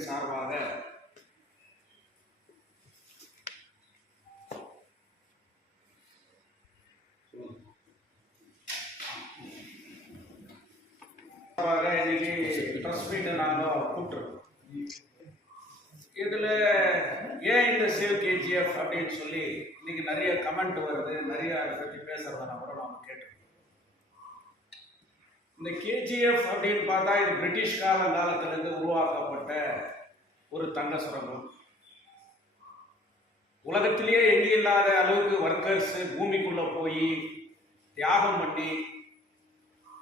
இயக்கத்தின் சார்பாக இன்னைக்கு ப்ரெஸ் மீட்டை நாங்கள் கூப்பிட்டுருக்கோம். இதில் ஏன் இந்த சேவ் கேஜிஎஃப் அப்படின்னு சொல்லி இன்னைக்கு நிறைய கமெண்ட் வருது, நிறைய அதை பற்றி பேசுறதுனா கூட நம்ம கேட்டிருக்கோம். இந்த கேஜிஎஃப் அப்படின்னு பார்த்தா இது பிரிட்டிஷ் காலத்திலிருந்து உருவாக்கப்பட்ட ஒரு தங்க சுரங்கம். உலகத்திலேயே எங்கே இல்லாத அளவுக்கு ஒர்க்கர்ஸ் பூமிக்குள்ள போய் தியாகம் பண்ணி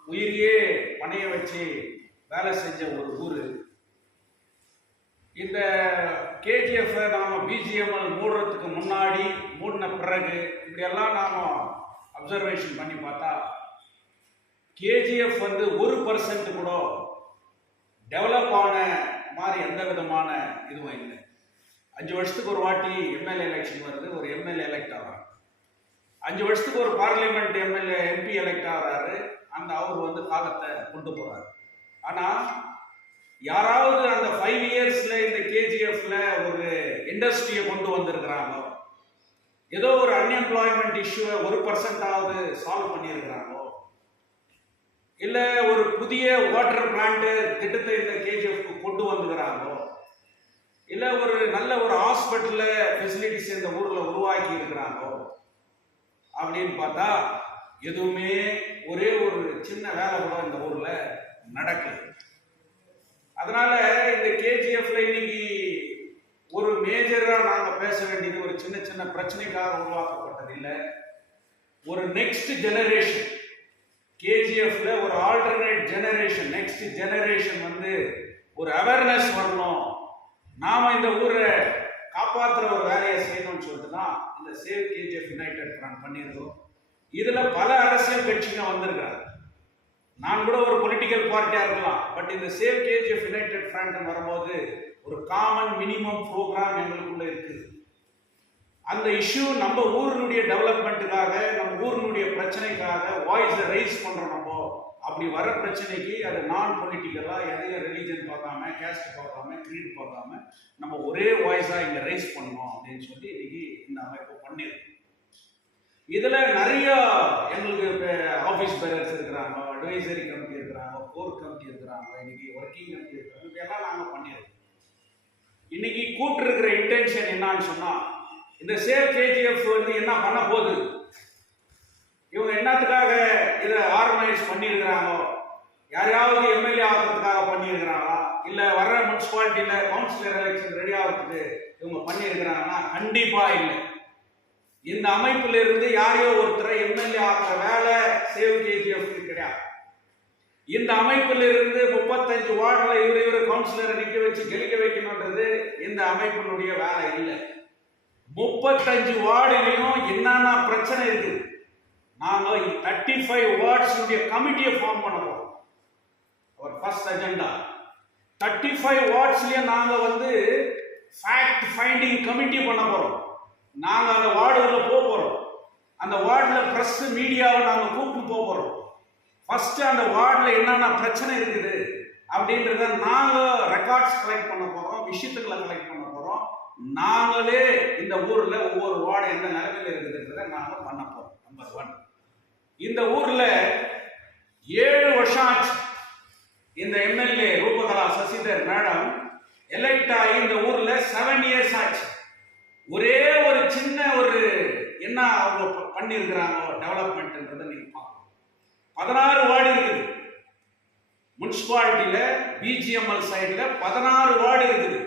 உயிரியே பணைய வச்சு வேலை செஞ்ச ஒரு ஊர். இந்த கேஜிஎஃப் நாம பிஜிஎம்எல் மூடுறதுக்கு முன்னாடி மூடின பிறகு இப்படியெல்லாம் நாம அப்சர்வேஷன் பண்ணி பார்த்தா கேஜிஎஃப் 1% கூட டெவலப் ஆன மாதிரி எந்த விதமான இதுவும் இல்லை. 5 வருஷத்துக்கு ஒரு வாட்டி எம்எல்ஏ எலெக்ஷன் வருது, ஒரு எம்எல்ஏ எலெக்ட் ஆகிறார். 5 வருஷத்துக்கு ஒரு பார்லிமெண்ட் எம்பி எலெக்ட் ஆகிறாரு. அவர் காலத்தை கொண்டு போறாரு. ஆனா யாராவது அந்த 5 இயர்ஸ்ல இந்த கேஜிஎஃப்ல ஒரு இண்டஸ்ட்ரியை கொண்டு வந்திருக்கிறாங்க, ஏதோ ஒரு அன்எம்ப்ளாய்மெண்ட் இஷ்யூவை 1% சால்வ் பண்ணியிருக்கிறாங்க, இல்ல ஒரு புதிய வாட்டர் பிளான்ட் திட்டத்தை இந்த கேஜிஎஃப்க்கு கொண்டு வந்துக்கிறாங்க, இல்ல ஒரு நல்ல ஒரு ஹாஸ்பிட்டல்ல ஃபெசிலிட்டிஸ் இந்த ஊர்ல உருவாக்கி இருக்கிறாங்க அப்படின்னு பார்த்தா எதுவுமே ஒரே ஒரு சின்ன வேலை கூட இந்த ஊர்ல நடக்குது. அதனால இந்த கேஜிஎஃப்ல இன்னைக்கு ஒரு மேஜரா நாங்க பேச வேண்டியது ஒரு சின்ன சின்ன பிரச்சனைக்காக உருவாக்கப்பட்டது இல்லை. ஒரு நெக்ஸ்ட் ஜெனரேஷன் கேஜிஎஃப்ல ஒரு ஆல்டர்னேட் ஜெனரேஷன், நெக்ஸ்ட் ஜெனரேஷன் ஒரு அவேர்னஸ் வரணும், நாம இந்த ஊரை காப்பாற்றுற ஒரு வேலையை செய்யணும்னு சொல்லிட்டு தான் இந்த சேவ் கேஜிஎஃப் யுனைடெட் ஃப்ரண்ட் பண்ணியிருக்கோம். இதுல பல அரசியல் கட்சிங்க வந்திருக்கிறாங்க. நான் கூட ஒரு பொலிட்டிக்கல் பார்ட்டியா இருக்கலாம், பட் இந்த சேவ் கேஜிஎஃப் யுனைடெட் ஃப்ரண்ட் வரும்போது ஒரு காமன் மினிமம் ப்ரோக்ராம் எங்களுக்குள்ள இருக்குது. அந்த இஷ்யூ நம்ம ஊரினுடைய டெவலப்மெண்ட்டுக்காக, நம்ம ஊரினுடைய பிரச்சனைக்காக வாய்ஸை ரைஸ் பண்றோம். நம்ம அப்படி வர பிரச்சனைக்கு அது நான் பொலிட்டிக்கலா எதையும் ரிலீஜன் பார்க்காம, கேஸ்ட் பார்க்காம, கிரீட் பார்க்காம நம்ம ஒரே வாய்ஸா இங்க ரைஸ் பண்ணணும் அப்படின்னு சொல்லி இன்னைக்கு இந்த அமைப்பு பண்ணிருக்கு. இதுல நிறைய எங்களுக்கு ஆபீஸ் பேரர்ஸ் இருக்கிறாங்க, அட்வைசரி கமிட்டி இருக்கிறாங்க, கோர் கமிட்டி இருக்கிறாங்க, இன்னைக்கு ஒர்க்கிங் கமிட்டி இருக்கிறாங்க. இதெல்லாம் நாங்க பண்ணியிருக்கோம். இன்னைக்கு கூப்பிட்டு இன்டென்ஷன் என்னன்னு சொன்னா, இந்த சேவ் கேஜிஎஃப் என்ன பண்ண போகுது, இவங்க என்னத்துக்காக இதை ஆர்கனைஸ் பண்ணியிருக்கிறாங்க, யாரையாவது எம்எல்ஏ ஆகிறதுக்காக பண்ணியிருக்கிறாங்களா, இல்ல வர்ற முனிசிபாலிட்டியில கவுன்சிலர் எலெக்ஷன் ரெடி ஆகிறதுக்கு இவங்க பண்ணியிருக்கிறாங்கன்னா கண்டிப்பா இல்லை. இந்த அமைப்புல இருந்து யாரையோ ஒருத்தரை எம்எல்ஏ ஆகிற வேலை சேவ் கேஜிஎஃப் கிடையாது. இந்த அமைப்புல இருந்து 35 வார்டுல இவரு கவுன்சிலரை நிக்க வச்சு கெளிக்க வைக்கணும்ன்றது இந்த அமைப்பினுடைய வேலை இல்லை. 35 வார்டுலையும் என்னென்ன பிரச்சனை இருக்கு, நாங்க 35 வார்ட்ஸ் கமிட்டியை ஃபார்ம் பண்ண போறோம். ஒரு ஃபர்ஸ்ட் அஜெண்டா 35 வார்ட்ஸ்லயும் நாங்க ஃபேக்ட் ஃபைண்டிங் கமிட்டி பண்ண போறோம். நாங்க அந்த வார்டுல போறோம். அந்த வார்டுல பிரஸ் மீடியாவை நாங்க கூப்பிட்டு போறோம். ஃபர்ஸ்ட் அந்த வார்டுல என்னென்ன பிரச்சனை இருக்குது அப்படின்றத நாங்க ரெக்கார்ட்ஸ் கலெக்ட் பண்ண போறோம், விஷயத்துக்களை கலெக்ட் பண்ண போறோம். நாங்களே இந்த ஊர்ல ஒவ்வொரு வார்டு எந்த நிலைமையில இருக்குதுன்றத நாங்க பண்ண போறோம். நம்பர் 1, இந்த ஊர்ல 7 வருஷம் ஆச்சு இந்த MLA Rupakala Sasidhar madam elect ஆகி இந்த ஊர்ல 7 இயர்ஸ் ஆச்சு. ஒரே ஒரு சின்ன ஒரு என்ன அவங்க பண்ணியிருக்கிறாங்க டெவலப்மெண்ட்ன்றதை நீங்க பார்க்கணும். 16 வார்டு இருக்குது முனிசிபாலிட்டியில, பிஜிஎம்எல் சைடுல 16 வார்டு இருக்குது.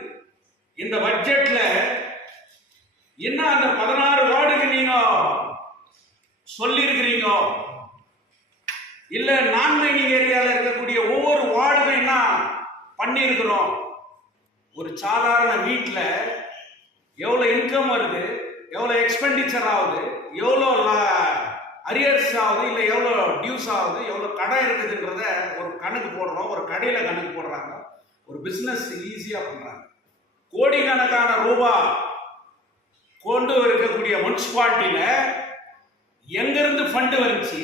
இந்த பட்ஜெட்ல என்ன அந்த 16 வார்டுக்கு நீங்க சொல்லி இருக்கிறீங்க, இல்ல நான் மைனிங் ஏரியால இருக்கக்கூடிய ஒவ்வொரு வார்டுக்கும் என்ன பண்ணி இருக்கிறோம். ஒரு சாதாரண வீட்டுல எவ்வளவு இன்கம் வருது, எவ்வளவு எக்ஸ்பெண்டிச்சர் ஆகுது, எவ்வளவு அரியர்ஸ் ஆகுது, இல்ல எவ்வளவு டியூஸ் ஆகுது, எவ்வளவு கடை இருக்குதுன்றத ஒரு கணக்கு போடுறோம். ஒரு கடையில கணக்கு போடுறாங்க, ஒரு பிசினஸ் ஈஸியா பண்றாங்க. கோடிக்கணக்கான ரூபாய் கொண்டு இருக்கக்கூடிய முனிசிபாலிட்டியில எங்கிருந்து ஃபண்டு வந்துச்சு,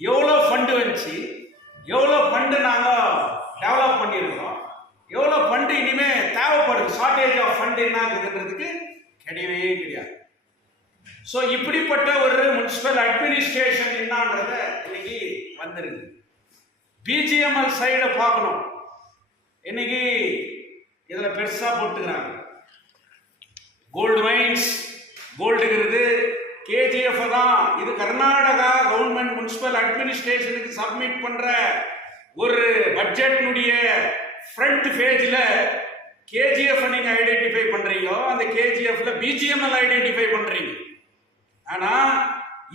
எவ்வளவு ஃபண்டு வந்துச்சு, எவ்வளவு ஃபண்டு நாங்க டெவலப் பண்ணியிருக்கோம், எவ்வளவு ஃபண்ட் இனிமே தேவைப்படுது, ஷார்டேஜ் ஆஃப் ஃபண்ட் என்னங்கிறதுக்கு கிடையவே கிடையாது. ஸோ இப்படிப்பட்ட ஒரு முனிசிபல் அட்மினிஸ்ட்ரேஷன் என்னன்றத இன்னைக்கு வந்துருக்கு. பிஜிஎம்எல் சைடை பார்க்கணும். இன்னைக்கு இதுல பெருசா போட்டுக்கிறாங்க கோல்டு மைன்ஸ், கோல்டுங்கிறது கேஜிஎஃப் தான். இது கர்நாடகா கவர்மெண்ட் முனிசிபல் அட்மினிஸ்ட்ரேஷனுக்கு சப்மிட் பண்ற ஒரு பட்ஜெட்னுடைய ஃப்ரண்ட் பேஜ்ல கேஜிஎஃப் நீங்க ஐடென்டிஃபை பண்றீங்க, அந்த கேஜிஎஃப்ல பிஜிஎம்எல் ஐடென்டிஃபை பண்றீங்க. ஆனா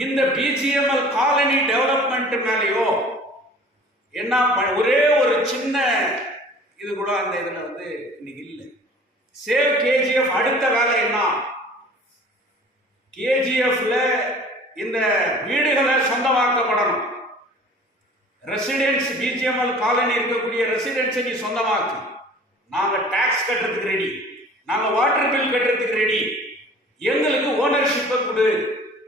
இந்த பிஜிஎம்எல் காலனி டெவலப்மெண்ட் மேலேயோ என்ன ஒரே ஒரு சின்ன இது கூட அந்த இதுல வந்து இன்னைக்கு இல்லை. சேவ் கேஜிஎஃப் அடுத்த வேலை என்ன? கேஜிஎஃப்ல இந்த வீடுகளை சொந்தமாக்கப்படணும். ரெசிடென்ஸ் பிஜிஎம்எல் காலனி இருக்கக்கூடிய ரெசிடென்ஸை நீ சொந்தமாக்கு. நாங்க டாக்ஸ் கட்டுறதுக்கு ரெடி, நாங்க வாட்டர் பில் கட்டுறதுக்கு ரெடி, எங்களுக்கு ஓனர்ஷிப்பை கொடு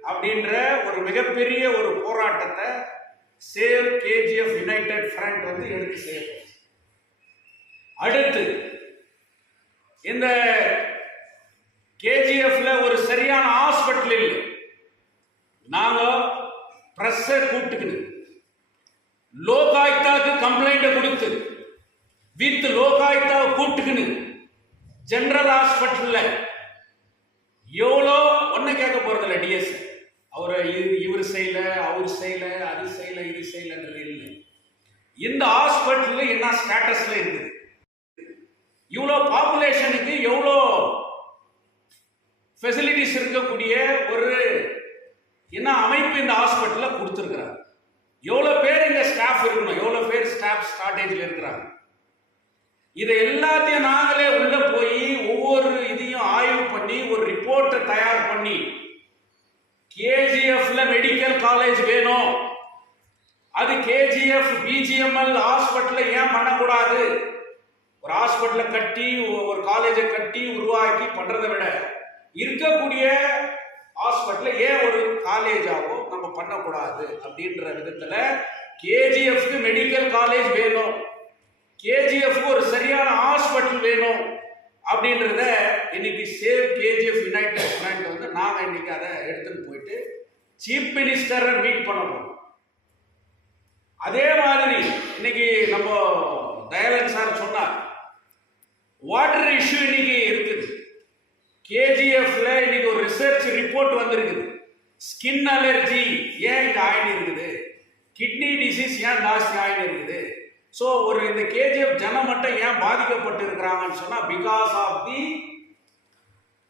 அப்படின்ற ஒரு மிகப்பெரிய ஒரு போராட்டத்தை சேவ் கேஜிஎஃப் யுனைடெட் ஃப்ரண்ட் வந்து எடுத்து செய்யணும். அடுத்து இந்த கேஜிஎஃப்ல ஒரு சரியான ஹாஸ்பிட்டல் இல்லை. நாங்க பிரஸ் கூப்பிட்டுக்கணும், லோகாயுக்தாக்கு கம்ப்ளைண்ட் கொடுத்து வித் லோகாயுக்தாவை கூப்பிட்டுக்கணும். ஜெனரல் ஹாஸ்பிட்டல்ல எவ்வளோ ஒன்னு கேட்க போறதில்ல. டிஎஸ் அவரை இவர் செய்யல, அவர் செய்யல, அது செய்யல, இது செய்யலன்றது இல்லை. இந்த ஹாஸ்பிட்டல் என்ன ஸ்டேட்டஸ்ல இருக்குது, இவ்வளோ பாப்புலேஷனுக்கு எவ்வளோ ஃபெசிலிட்டிஸ் இருக்கக்கூடிய ஒரு என்ன அமைப்பு இந்த ஹாஸ்பிட்டல்ல கொடுத்துருக்கிறாங்க. எவ்வளோ பேர் இங்க ஸ்டாஃப் இருக்கணும், எவ்வளோ பேர் ஸ்டாஃப் ஷார்டேஜ்ல இருக்கிறாங்க. இதை எல்லாத்தையும் நாங்களே உள்ள போய் ஒவ்வொரு இதையும் ஆய்வு பண்ணி ஒரு ரிப்போர்ட்டை தயார் பண்ணி கேஜிஎஃப்ல மெடிக்கல் காலேஜ் வேணும், அது கேஜிஎஃப் பிஜிஎம்எல் ஹாஸ்பிட்டல் ஏன் பண்ணக்கூடாது? ஒரு ஹாஸ்பிட்டலை கட்டி ஒரு காலேஜை கட்டி உருவாக்கி பண்றதை விட இருக்கக்கூடிய ஹாஸ்பிட்டல் ஏன் ஒரு காலேஜாவோ நம்ம பண்ணக்கூடாது அப்படின்ற விதத்துல கேஜிஎஃப்க்கு மெடிக்கல் காலேஜ் வேணும், கேஜிஎஃப் ஒரு சரியான ஹாஸ்பிட்டல் வேணும் அப்படின்றத இன்னைக்கு சேவ் கேஜிஎஃப் யுனைடெட் ஃப்ரண்ட் வந்து நாங்க இன்னைக்கு அதை எடுத்துட்டு போயிட்டு சீஃப் மினிஸ்டரை மீட் பண்ண போறோம். அதே மாதிரி இன்னைக்கு நம்ம தயாளன் சார் சொன்னார், வாட்டர் இஷ்யூ இன்னைக்கு இருக்குது. கேஜிஎஃப்ல இன்னைக்கு ஒரு ரிசர்ச் ரிப்போர்ட் வந்திருக்குது. ஸ்கின் அலர்ஜி ஏன் இங்க ஆயின்னு இருக்குது, கிட்னி டிசீஸ் ஏன் ஜாஸ்தி ஆயின்னு இருக்குது. ஸோ ஒரு இந்த கேஜிஎஃப் ஜனம் மட்டும் ஏன் பாதிக்கப்பட்டு இருக்கிறாங்கன்னு சொன்னா because of the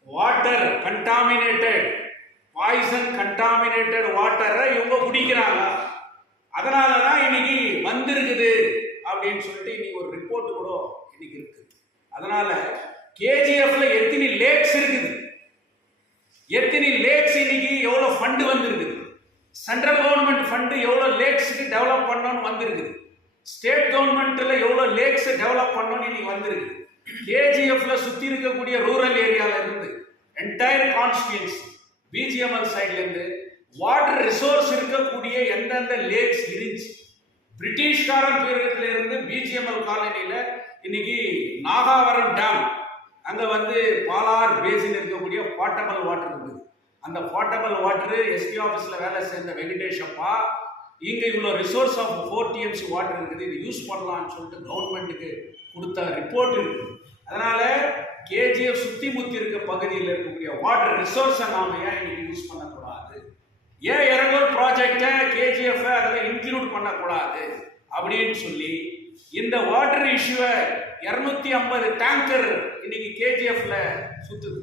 water contaminated, poison contaminated வாட்டரை இவங்க குடிக்கிறாங்க. அதனாலதான் இன்னைக்கு வந்திருக்குது அப்படின்னு சொல்லிட்டு இன்னைக்கு ஒரு ரிப்போர்ட் கூட இன்னைக்கு இருக்கு. அதனால கேஜிஎஃப்ல எத்தனை லேக்ஸ் இருக்குது, எத்தனை லேக்ஸ் இன்னைக்கு எவ்வளவு ஃபண்ட் வந்திருக்குது, சென்ட்ரல் கவர்மெண்ட் ஃபண்ட் எவ்வளவு லேக்ஸுக்கு டெவலப் பண்ணணும்னு வந்திருக்குது, ஸ்டேட் கவர்மெண்ட்ல எவ்வளவு லேக்ஸ் டெவலப் பண்ணணும்னு இன்னைக்கு வந்திருக்கு. கேஜிஎஃப்ல சுத்தி இருக்கக்கூடிய ரூரல் ஏரியால இருந்து என்டையர் கான்ஸ்டிட்யூன்சி பிஜிஎம்எல் சைட்ல இருந்து வாட்டர் ரிசோர்ஸ் இருக்கக்கூடிய எந்தெந்த லேக்ஸ் இருந்துச்சு. பிரிட்டிஷ்காரன் பீரியட்ல இருந்து பிஜிஎம்எல் காலனியில இன்னைக்கு நாகாவரம் டேம் அங்க வந்து பாலார் பேசின் இருக்கக்கூடிய போர்ட்டபிள் வாட்டர் இருக்குது. அந்த போர்ட்டபிள் வாட்டர் எஸ்பி ஆபீஸ்ல வேலை சேர்ந்த வெங்கடேஷப்பா இங்க இவ்வளவு ரிசோர்ஸ் ஆஃப் 4 TMC வாட்டர் இருக்குது, இது யூஸ் பண்ணலாம்னு சொல்லிட்டு கவர்மெண்ட்டுக்கு கொடுத்த ரிப்போர்ட் இருக்கு. அதனால கேஜிஎஃப் சுத்தி முத்தி இருக்க பகுதியில் இருக்கக்கூடிய வாட்டர் ரிசோர்ஸை நாம ஏன் இன்னைக்கு யூஸ் பண்ணக்கூடாது, ஏன் எரங்கோல் ப்ராஜெக்டை கேஜிஎஃப் அதில் இன்க்ளூட் பண்ணக்கூடாது அப்படின்னு சொல்லி இந்த வாட்டர் இஷ்யூவை 250 டேங்கர் இன்னைக்கு கேஜிஎஃப்ல சுத்துது.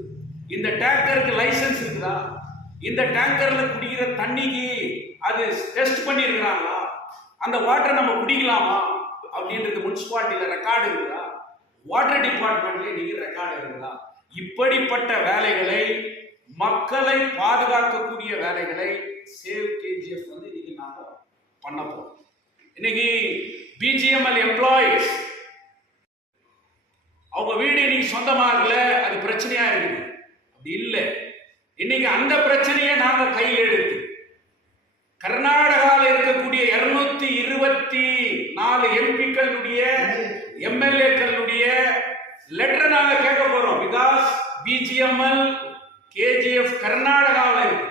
இந்த டேங்கருக்கு லைசன்ஸ் இருக்குதா, இந்த டேங்கர்ல குடிக்கிற தண்ணிக்கு அது டெஸ்ட் பண்ணிருக்கிறாங்களா, அந்த வாட்டர் நம்ம குடிக்கலாமா அப்படின்றது முனிசிபாலிட்டியில ரெக்கார்டு இருக்குதா, வாட்டர் டிபார்ட்மெண்ட்ல இன்னைக்கு ரெக்கார்டு இருக்குதா? இப்படிப்பட்ட வேலைகளை, மக்களை பாதுகாக்கக்கூடிய வேலைகளை சேவ் கேஜிஎஃப் வந்து இன்னைக்கு நாம பண்ண போறோம். இன்னைக்கு பிஜிஎம்எல் எம்ப்ளாயிஸ் அவங்க வீடு இன்னைக்கு சொந்தமாகல, அது பிரச்சனையா இருக்குது. அப்படி இல்லை, இன்னைக்கு அந்த பிரச்சனையை நாங்க கையில் எடுத்து கர்நாடகாவில் இருக்கக்கூடிய 224 எம்பிக்களுடைய எம்எல்ஏக்களுடைய லெட்டர் நாங்க கேட்க போறோம். பிகாஸ் பிஜிஎம்எல் கேஜிஎஃப் கர்நாடகாவில் இருக்கு,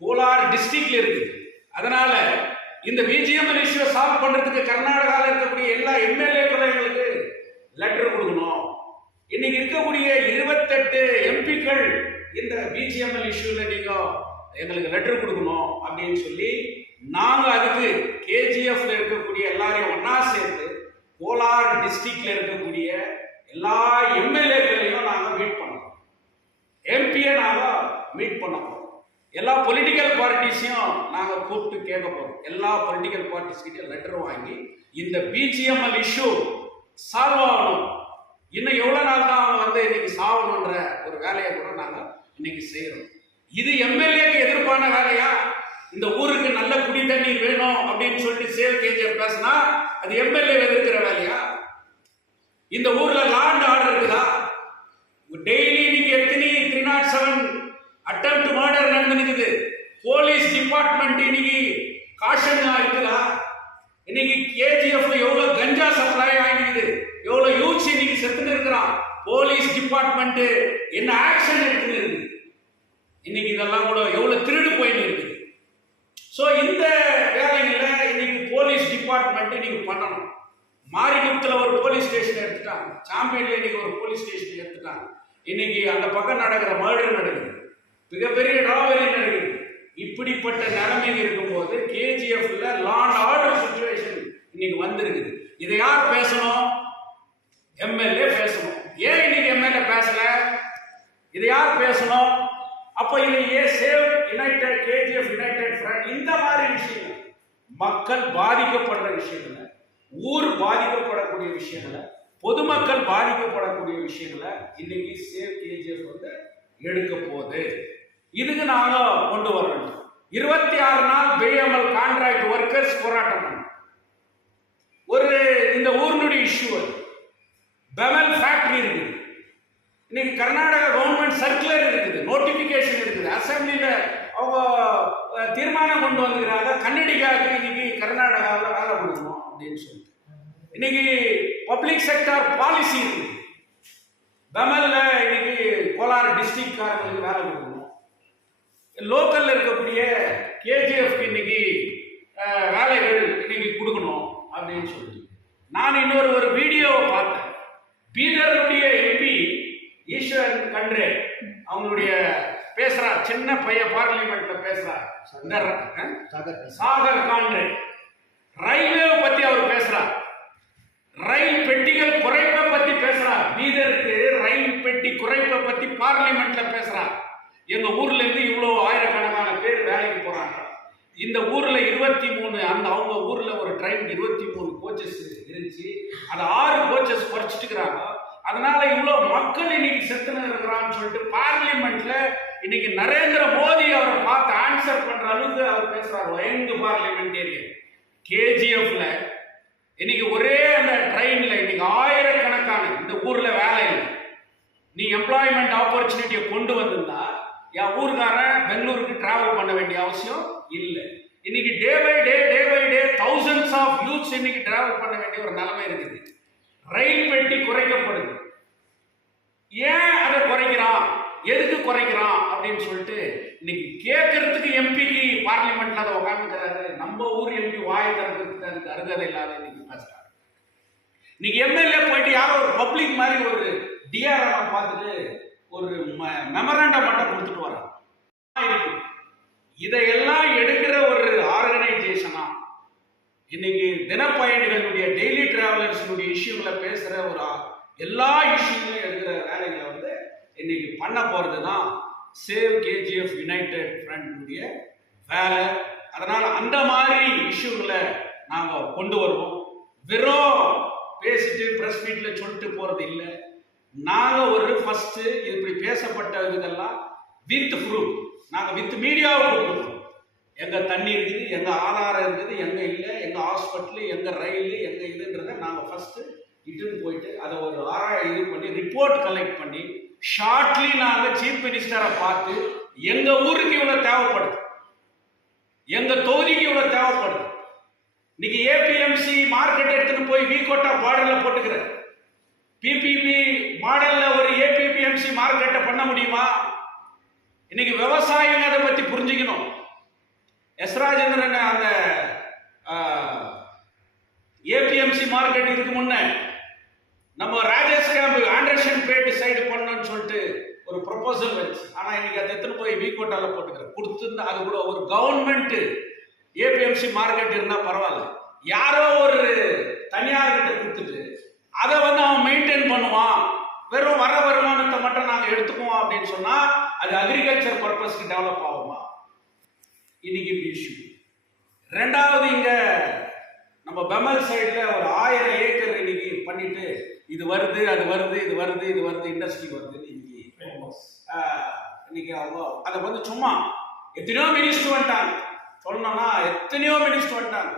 கோலார் டிஸ்ட்ரிக்ட்ல இருக்கு. அதனால இந்த பிஜிஎம்எல் இஷ்யூ சால்வ் பண்றதுக்கு கர்நாடகாவில் இருக்கக்கூடிய எல்லா எம்எல்ஏக்களும் எங்களுக்கு லெட்டர் கொடுக்கணும். இன்னைக்கு இருக்கக்கூடிய 28 எம்பிக்கள் இந்த பிஜிஎம்எல் இஷ்யூல நீங்க எங்களுக்கு லெட்டர் கொடுக்கணும் அப்படின்னு சொல்லி நாங்க அதுக்கு கேஜிஎஃப்ல இருக்கக்கூடிய எல்லாரையும் ஒன்னா சேர்த்து கோலார் டிஸ்ட்ரிக்ட்ல இருக்கக்கூடிய எல்லா எம்எல்ஏக்களையும் நாங்க மீட் பண்ணோம். எம்பியை நாங்க மீட் பண்ண போறோம். எல்லா பொலிட்டிக்கல் பார்ட்டிஸையும் நாங்க கூப்பிட்டு கேட்க போறோம். எல்லா பொலிட்டிக்கல் பார்ட்டிஸ் கிட்ட லெட்டர் வாங்கி இந்த பிஜிஎம்எல் இஷ்யூ சால்வ் ஆகணும். இன்னும் எவ்வளவு நாள் தான் அவங்க வந்து இன்னைக்கு சாவணுன்ற ஒரு வேலையை கூட நாங்க இன்னைக்கு செய்யறோம். இது எம்எல்ஏக்கு எதிர்ப்பான வேலையா? இந்த ஊருக்கு நல்ல குடி தண்ணீர் வேணும் அப்படின்னு சொல்லிட்டு சேவ் கேஜிஎஃப் பேசினா அது எம்எல்ஏ எதிர்க்கிற வேலையா? இந்த ஊர்ல லா அண்ட் ஆர்டர் இருக்குதா? டெய்லி இன்னைக்கு எத்தனை 307 அட்டெம்ப்ட் மர்டர் நடந்துருக்குது. போலீஸ் டிபார்ட்மெண்ட் இன்னைக்கு காஷனா இருக்குதா? இன்னைக்கு கேஜிஎஃப்ல எவ்வளவு கஞ்சா சப்ளை ஆகிக்குது, எவ்வளவு யூத் இன்னைக்கு செத்துட்டு இருக்கிறான். போலீஸ் டிபார்ட்மெண்ட் என்ன ஆக்ஷன் எடுத்துன்னு இருக்குது? இன்னைக்கு இதெல்லாம் கூட எவ்வளவு திருடு போயின்னு இருக்குது. சோ இந்த வேலைகளை இன்னைக்கு போலீஸ் டிபார்ட்மெண்ட் இன்னைக்கு பண்ணணும். மாரிகுப்பத்துல ஒரு போலீஸ் ஸ்டேஷன் எடுத்துட்டாங்க, சாம்பியன்ல இன்னைக்கு ஒரு போலீஸ் ஸ்டேஷன் எடுத்துட்டாங்க. இன்னைக்கு அந்த பக்கம் நடக்கிற மர்டர் நடக்குது, மிகப்பெரிய ராபரி நடக்குது. இப்படிப்பட்ட நிலைமை இருக்கும்போது கேஜிஎஃப்ல லா அண்ட் ஆர்டர் சிச்சுவேஷன் இன்னைக்கு வந்திருக்குது. இதை யார் பேசணும்? எம்எல்ஏ பேசணும். ஏன் இன்னைக்கு எம்எல்ஏ பேசல? இதை யார் பேசணும்? அப்ப இது ஏன் save United KGF United front இந்த மாதிரி விஷயங்கள், மக்கள் பாதிக்கப்படுற விஷயங்களை, ஊர் பாதிக்கப்படக்கூடிய விஷயங்களை, பொதுமக்கள் பாதிக்கப்படக்கூடிய விஷயங்களை இன்னைக்கு சேவ் கேஜிஎஃப் வந்து எடுக்க போகுது. இதுக்கு நாங்க கொண்டு வரணும். 26 நாள் பிஎம்எல் கான்ட்ராக்ட் ஒர்க்கர்ஸ் போராட்டம் ஒரு இந்த ஊரினுடைய இஷ்யூ. பெமல் ஃபேக்டரி இருக்குது, இன்னைக்கு கர்நாடகா கவர்மெண்ட் சர்க்குலர் இருக்குது, நோட்டிபிகேஷன் இருக்குது, அசம்பிளியில அவங்க தீர்மானம் கொண்டு வந்துக்கிறாங்க, கன்னடிக்காவுக்கு இன்னைக்கு கர்நாடகாவில் வேலை கொடுக்கணும் அப்படின்னு சொல்லிட்டு. இன்னைக்கு பப்ளிக் செக்டார் பாலிசி இருக்குது, பெமல்ல இன்னைக்கு கோலார் டிஸ்ட்ரிக்ட் காரங்களுக்கு வேலை கொடுக்கணும், லோக்கல்ல இருக்கக்கூடிய கேஜிஎஃப் இன்னைக்கு வேலைகள் இன்னைக்கு கொடுக்கணும் அப்படின்னு சொல்லிட்டு. நான் இன்னொரு ஒரு வீடியோவை பார்த்தேன். பீதருடைய எம்பி ஈஸ்வரன் கண்ட்ரே அவங்களுடைய பேசுறார், சின்ன பையன் பார்லிமெண்ட்ல பேசுறார், சாகர் காண்ட்ரே. ரயில்வே பத்தி அவர் பேசுறார், ரயில் பெட்டிகள் குறைப்பை பத்தி பேசுறார். பீதருக்கு ரயில் பெட்டி குறைப்பை பத்தி பார்லிமெண்ட்ல பேசுறார். எங்க ஊர்ல இருந்து இவ்வளவு ஆயிரக்கணக்கான பேர் வேலைக்கு போறாங்க. இந்த ஊர்ல 23 அந்த அவங்க ஊர்ல ஒரு ட்ரெயின் 23 கோச்சஸ் இருந்துச்சு, அது 6 கோச்சஸ் குறைச்சிட்டு இருக்கிறாங்க. அதனால இவ்வளவு மக்கள் இன்னைக்கு செத்துன்னு இருக்கிறான்னு சொல்லிட்டு பார்லிமெண்ட்ல இன்னைக்கு நரேந்திர மோடி அவரை பார்த்து ஆன்சர் பண்ற அளவுக்கு அவர் பேசுறாரு. எங்க பார்லிமெண்டேரியன் கேஜிஎஃப்ல இன்னைக்கு ஒரே அந்த ட்ரெயின்ல இன்னைக்கு ஆயிரக்கணக்கான இந்த ஊர்ல வேலை இல்லை. நீ எம்ப்ளாய்மெண்ட் ஆப்பர்ச்சுனிட்டியை கொண்டு வந்திருந்தா என் ஊருக்காரன் பெங்களூருக்கு டிராவல் பண்ண வேண்டிய அவசியம் இல்லை. இன்னைக்கு day by day thousands of youths இன்னைக்கு டிராவல் பண்ண வேண்டிய ஒரு நிலைமை இருக்குது. ரயில் பெட்டி குறைக்கப்படுது. ஏன் அதை குறைக்கிறான், எதுக்கு குறைக்கிறான் அப்படின்னு சொல்லிட்டு இன்னைக்கு கேட்கறதுக்கு எம்பிக்கு பார்லிமெண்ட்ல அதை உட்காந்துக்கிறாரு. நம்ம ஊர் எம்பி வாயை திறக்கிறதுக்கு அதுக்கு அருகதை இல்லாத இன்னைக்கு பேசுறாரு. இன்னைக்கு எம்எல்ஏ போயிட்டு யாரோ ஒரு பப்ளிக் மாதிரி ஒரு டிஆர்எம் பார்த்துட்டு ஒரு மெமரண்டம் மட்டும் கொடுத்துட்டு வராங்க. இதையெல்லாம் எடுக்கிற ஒரு ஆர்கனைசேஷனா இன்னைக்கு தினப்பயணிகளுடைய டெய்லி டிராவலர்ஸுடைய இஷ்யூங்களை பேசுற ஒரு எல்லா இஷ்யூங்களையும் எடுக்கிற வேலைகளை வந்து இன்னைக்கு பண்ண போறது தான் சேவ் கேஜிஎஃப் யுனைடெட் ஃப்ரண்ட் வேலை. அதனால அந்த மாதிரி இஷ்யூங்களை நாங்க கொண்டு வருவோம். வெறும் பேசிட்டு பிரஸ் மீட்ல சொல்லிட்டு போறது இல்லை. நாங்க ஒரு ஃபர்ஸ்ட் இப்படி பேசப்பட்ட இதெல்லாம் வித் ப்ரூஃப் நாங்க வித் மீடியாவை கொடுத்துருக்கோம். எங்க தண்ணி இருக்குது, எங்க ஆதாரம் இருக்குது, எங்க இல்லை, எங்க ஹாஸ்பிட்டல், எங்க ரயில், எங்க இதுன்றத நாங்க ஃபர்ஸ்ட் இட்டுன்னு போயிட்டு அதை ஒரு இது பண்ணி ரிப்போர்ட் கலெக்ட் பண்ணி ஷார்ட்லி நாங்க சீஃப் மினிஸ்டரை பார்த்து எங்க ஊருக்கு இவ்வளவு தேவைப்படுது, எங்க தொகுதிக்கு இவ்வளவு தேவைப்படுது. இன்னைக்கு ஏபிஎம்சி மார்க்கெட் எடுத்துட்டு போய் வீகோட்டா பார்டர்ல போட்டுக்கிறேன். பிபிபி மாடல்ல ஒரு ஏபிபிஎம்சி மார்க்கெட்டை பண்ண முடியுமா? இன்னைக்கு விவசாயிங்க அதை பத்தி புரிஞ்சுக்கணும். எஸ் ராஜேந்திரன் அந்த ஏபிஎம்சி மார்க்கெட் இதுக்கு முன்ன நம்ம Rajesh camp Anderson bat side பண்ணணும்னு சொல்லிட்டு ஒரு ப்ரொபோசல் வச்சு, ஆனா இன்னைக்கு அதை எடுத்துன்னு போய் வீக்கோட்டால போட்டுக்கிறேன் கொடுத்துருந்தா அது கூட ஒரு கவர்மெண்ட் ஏபிஎம்சி மார்க்கெட் இருந்தா பரவாயில்ல. யாரோ ஒரு தனியார் கிட்ட கொடுத்துட்டு அதை அவன் மெயின்டைன் பண்ணுவான், வெறும் வர வருமானத்தை மட்டும் நாங்க எடுத்துக்குவோம் அப்படின்னு சொன்னா அது அக்ரிகல்ச்சர் பர்பஸ்க்கு டெவலப் ஆகுமா? இன்னைக்கு இஷ்யூ. ரெண்டாவது, இங்க நம்ம பெமல் சைடுல ஒரு 1000 ஏக்கர் இன்னைக்கு பண்ணிட்டு இது வருது அது வருது இது வருது இது வருது இண்டஸ்ட்ரி வருது. இன்னைக்கு அவங்க அதை சும்மா எத்தனையோ மினிஸ்டர் வந்துட்டாங்க, சொல்லணும்னா எத்தனையோ மினிஸ்டர் வந்துட்டாங்க.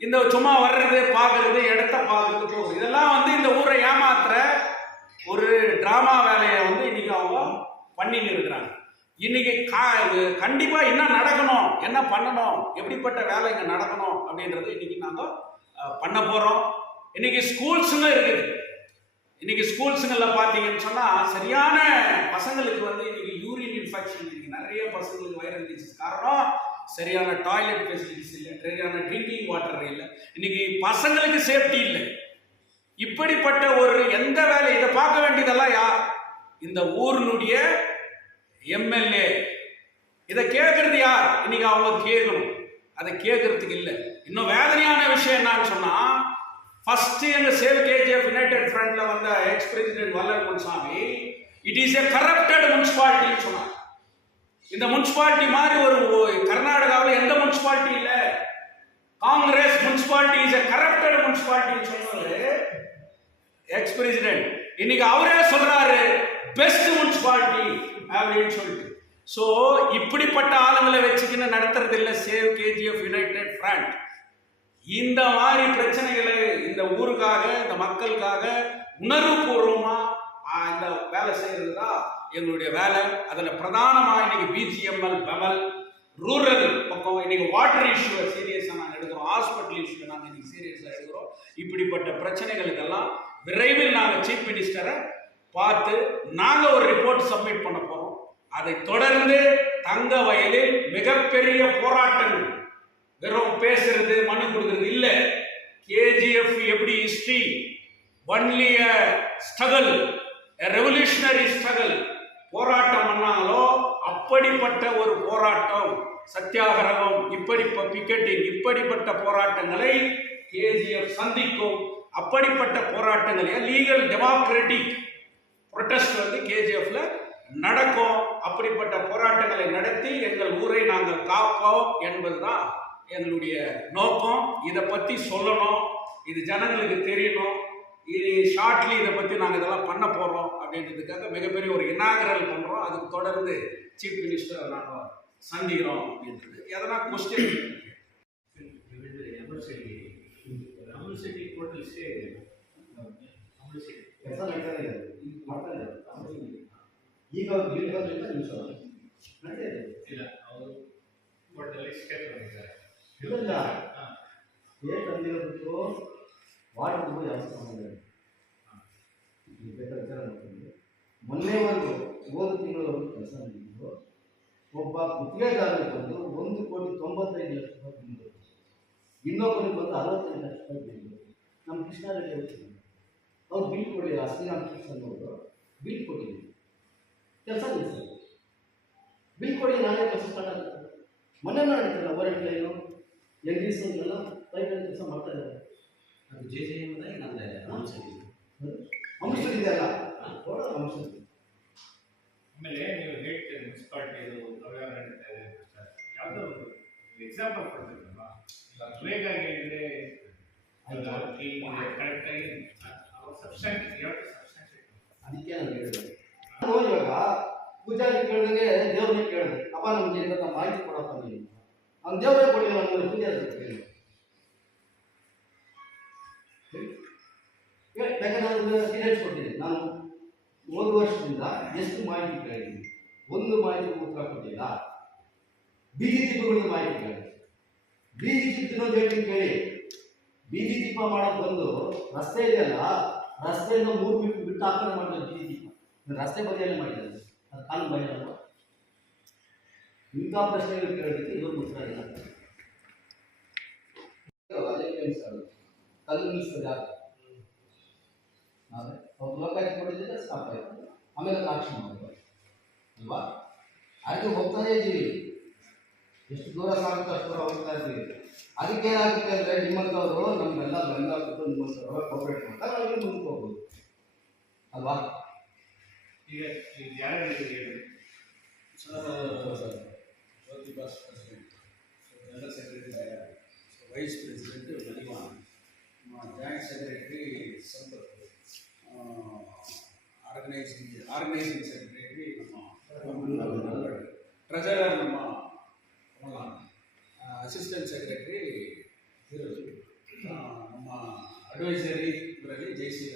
இந்த சும்மா வர்றது பார்க்கறது இடத்த பார்க்கறது போகுது. இதெல்லாம் இந்த ஊரை ஏமாத்துற ஒரு டிராமா வேலையை இன்னைக்கு அவங்க பண்ணிட்டு இருக்கிறாங்க. இன்னைக்கு கண்டிப்பா என்ன நடக்கணும், என்ன பண்ணணும், எப்படிப்பட்ட வேலை இங்க நடக்கணும் அப்படின்றது இன்னைக்கு நாங்க பண்ண போறோம். இன்னைக்கு ஸ்கூல்ஸுங்க இருக்குது. இன்னைக்கு ஸ்கூல்ஸுங்கள்ல பாத்தீங்கன்னு சொன்னா சரியான பசங்களுக்கு இன்னைக்கு யூரின் இன்ஃபெக்ஷன், இன்னைக்கு நிறைய பசங்களுக்கு வைரல் டிசீஸ். காரணம் சரியான டாய்லெட் ஃபெசிலிட்டிஸ் இல்லை, சரியான ட்ரிங்கிங் வாட்டர் இல்லை, இன்னைக்கு பசங்களுக்கு சேஃப்டி இல்லை. இப்படிப்பட்ட ஒரு எந்த வேலை இதை பார்க்க வேண்டியதெல்லாம் யார்? இந்த ஊரினுடைய எம்எல்ஏ. இதை கேட்கறது யார்? இன்னைக்கு அவங்க கேட்கணும், அதை கேட்கறதுக்கு இல்லை. இன்னும் வேதனையான விஷயம் என்னன்னு சொன்னா, ஃபர்ஸ்ட் எங்க சேவ் கேஜிஎஃப் யுனைடெட் ஃப்ரண்ட்ல வந்த ex president Vallal Munusamy it is a corrupted முனிசிபாலிட்டின்னு சொன்னார். இந்த முனிசிபாலிட்டி மாதிரி ஒரு கர்நாடகாவில் எந்த முனிசிபாலிட்டி இல்ல, Congress municipality is a corrupted முனிசிபாலிட்டின்னு சொன்னாரு எக்ஸ் பிரசிடென்ட். இன்னைக்கு அவரே சொல்றாரு பெஸ்ட் முனிசிபாலிட்டி அப்படின்னு சொல்லிட்டு. சோ இப்படிப்பட்ட ஆளுங்களை வச்சுக்கின்னு நடத்துறது இல்லை சேவ் கேஜிஎஃப் யுனைடெட் ஃப்ரண்ட். இந்த மாதிரி பிரச்சனைகளை இந்த ஊருக்காக இந்த மக்களுக்காக உணர்வுபூர்வமா இந்த வேலை செய்யறது தான் எங்களுடைய வேலை. அதுல பிரதானமா இன்னைக்கு பிஜிஎம்எல் பெமல் ரூரல் பக்கம் இன்னைக்கு வாட்டர் இஷ்யூ சீரியஸா நாங்கள் எடுக்கிறோம், ஹாஸ்பிட்டல் இஷ்யூ நாங்கள் இன்னைக்கு சீரியஸா எடுக்கிறோம். இப்படிப்பட்ட பிரச்சனைகளுக்கெல்லாம் விரைவில் நாங்கள் சீஃப் மினிஸ்டரை பார்த்து நாங்கள் ஒரு ரிப்போர்ட் சப்மிட் பண்ண போறோம். அதை தொடர்ந்து தங்க வயலில் மிகப்பெரிய போராட்டங்கள், வெறும் பேசுறது மனு கொடுக்கிறது இல்ல. கேஜிஎஃப் எப்படி history only a struggle, a revolutionary struggle போராட்டம் பண்ணாங்களோ அப்படிப்பட்ட ஒரு போராட்டம், சத்தியாகிரகம், இப்படி பிக்கெட்டிங், இப்படிப்பட்ட போராட்டங்களை கேஜிஎஃப் சந்திக்கும். அப்படிப்பட்ட போராட்டங்களை லீகல் டெமோக்ராட்டிக் ப்ரொடெஸ்ட் கேஜிஎஃப்ல நடக்கும். அப்படிப்பட்ட போராட்டங்களை நடத்தி எங்கள் ஊரை நாங்கள் காப்போம் என்பதுதான் எங்களுடைய நோக்கம். இதை பத்தி சொல்லணும், இது ஜனங்களுக்கு தெரியணும். இது ஷார்ட்லி இதை பத்தி நாங்கள் இதெல்லாம் பண்ண போறோம் அப்படின்றதுக்காக மிகப்பெரிய ஒரு இனாகரல் பண்றோம். அதுக்கு தொடர்ந்து சீஃப் மினிஸ்டர் நாங்கள் சந்திக்கிறோம் அப்படின்றது. எதனா கொஸ்டின் ಈಗ ಇಲ್ಲ ಅವರು ಒಟ್ಟಲ್ಲಿ ಸ್ಟೇಟ್ ಮಾಡಿದ್ದಾರೆ. ಇಲ್ಲ ಸ್ಟೇಟ್ ಅಂದಿರೋದಕ್ಕೂ ವಾರ್ಡ್ಗೂ ಯಾವ ಸಂಬಂಧ ಇಲ್ಲ. ಬೇಕಾದ ವಿಚಾರ ಮಾಡ್ಕೊಂಡು ಮೊನ್ನೆವರೆಗೂ ಹೋದ ತಿಂಗಳವರೆಗೂ ಕೆಲಸ ಮಾಡಿದ್ದು ಒಬ್ಬ ಗುತ್ತಿಗೆದಾರರಿಗೆ ಬಂದು 1,95,00,000 ರೂಪಾಯಿ ಬಂದು ಇನ್ನೊಬ್ಬರಿಗೆ ಬಂದು 65 ಲಕ್ಷ ರೂಪಾಯಿ ಬಂದು ನಮ್ಮ ಕೃಷ್ಣಾರೆಡ್ಡಿ ಅವ್ರು ಬಿಲ್ ಕೊಡಿ, ಶ್ರೀರಾಮ್ ಕೃಷ್ಣ ಅವರು ಬಿಲ್ ಕೊಟ್ಟಿದ್ದೀವಿ, ಕೆಲಸ ನಿಲ್ಲಿಸಿ ಬಿಲ್ ಕೊಡಿ, ನಾಳೆ ಕೆಲಸ ಸ್ಟಾರ್ಟ್ ಆಗುತ್ತೆ. ಮೊನ್ನೆ ನಡೀತಲ್ಲ ಓವರ್ ಲೈನು ಎಲ್ಡಿಸ್ ಎಲ್ಲ ಪೈಪಲ್ಲಿ ಕೆಲಸ ಮಾಡ್ತಾ ಇದ್ದಾರೆ. ಅದು JJM ಅಂಶದಿದೆಯಲ್ಲ ಅಂಶದಿದೆ. ಆಮೇಲೆ ನೀವು ಹೇಳ್ತೀರಿ ಮುನ್ಸಿಪಾಲಿಟಿ ಅವ್ಯವಹಾರ ನಡೀತಾ ಇದೆ, ಯಾವುದೋ ಒಂದು ಎಕ್ಸಾಂಪಲ್ ಕೊಡ್ತೀರಲ್ವಾ, ಬೇಗ ಹೇಳಿದ್ರೆ ಕರೆಕ್ಟಾಗಿ ಅದಕ್ಕೆ ನಾನು ಹೇಳಿದೆ. ನಾನು ಇವಾಗ ಪೂಜಾರಿ ಕೇಳಿದಂಗೆ ದೇವ್ರನ್ನ ಕೇಳಿದೆ, ಅಪ್ಪ ನಮ್ಗೆ ಏನಾರ ಮಾಹಿತಿ ಕೊಡಪ್ಪ ನೀನು. ಅವ್ನು ದೇವರೇ ಕೊಡಿ, ನಮ್ಗೆ ಪೂಜಾರಿ ಕೇಳಿ. ಯಾಕಂದ್ರೆ ನಾನು ಸೀರಿಯಸ್ ಕೊಟ್ಟಿದ್ದೀನಿ. ನಾನು 1 ವರ್ಷದಿಂದ ಎಷ್ಟು ಮಾಹಿತಿ ಕೇಳಿದ್ದೀನಿ, ಒಂದು ಮಾಹಿತಿ ಉತ್ತರ ಕೊಟ್ಟಿಲ್ಲ. ಬೀದಿ ದೀಪಗಳ ಮಾಹಿತಿ ಕೇಳಿ, ಬೀದಿ ದೀಪದ ಹೇಳ್ತೀನಿ ಕೇಳಿ. ಬೀದಿ ದೀಪ ಮಾಡೋದು ಬಂದು ರಸ್ತೆ ಇದೆಯಲ್ಲ, ರಸ್ತೆಯಿಂದ 3 ಫೀಟ್ ಬಿಟ್ಟು ಹಾಕನೆ ಮಾಡಿದ್ರು ಬೀದಿ ರಸ್ತೆ ಬದಿಯಲ್ಲೇ ಮಾಡಿದ್ದಾರೆ ಅದು ಕಾನೂನು ಬಾಹಿರ ಅಲ್ವಾ? ಇಂಥ ಪ್ರಶ್ನೆಗಳು ಕೇಳೋದಕ್ಕೆ ಇವರು ಉತ್ತರ ಇಲ್ಲ. ಅದೇ ನಿಲ್ಲಿಸೋದು ಕಲ್ಲು ನಿಲ್ಲಿಸೋದು ಯಾರು ಅವ್ರು ಲೋಕಾಯುಕ್ತ ಕೊಟ್ಟಿದ್ದರೆ ಸ್ಟಾಪ್ ಆಯಿತು, ಆಮೇಲೆ ಆಕ್ಷನ್ ಮಾಡೋದು ಅಲ್ವಾ? ಹಾಗೆ ಹೋಗ್ತಾನೇ ಇದ್ದೀವಿ, ಎಷ್ಟು ದೂರ ಸಾಗುತ್ತೋ ಅಷ್ಟು ದೂರ ಹೋಗ್ತಾ ಇದ್ದೀವಿ. ಅದಕ್ಕೆ ಏನಾಗುತ್ತೆ ಅಂದರೆ ನಿಮ್ಮಂಥವ್ರು ನಮಗೆಲ್ಲ ಬೆಂಬಲ ಕೊಟ್ಟು ನಿಮ್ಮಂಥವ್ರು ಕೋಪರೇಟ್ ಮಾಡ್ತಾರೆ, ನಾವು ಇಲ್ಲಿ ಮುಂದಕ್ಕೆ ಹೋಗ್ಬೋದು ಅಲ್ವಾ? ಈಗ ಯಾರು ಹೇಳಿ Jyothi Bas president, general secretary vice president Malivan, joint secretary Sampath, organising secretary ನಮ್ಮ ಟ್ರೆಜರರ್ ನಮ್ಮ ಕಮಲಾನ್, ಅಸಿಸ್ಟೆಂಟ್ ಸೆಕ್ರೆಟರಿ ಧೀರಜ್, ನಮ್ಮ ಅಡ್ವೈಸರಿ ಇದರಲ್ಲಿ ಜಯಶ್ರೀ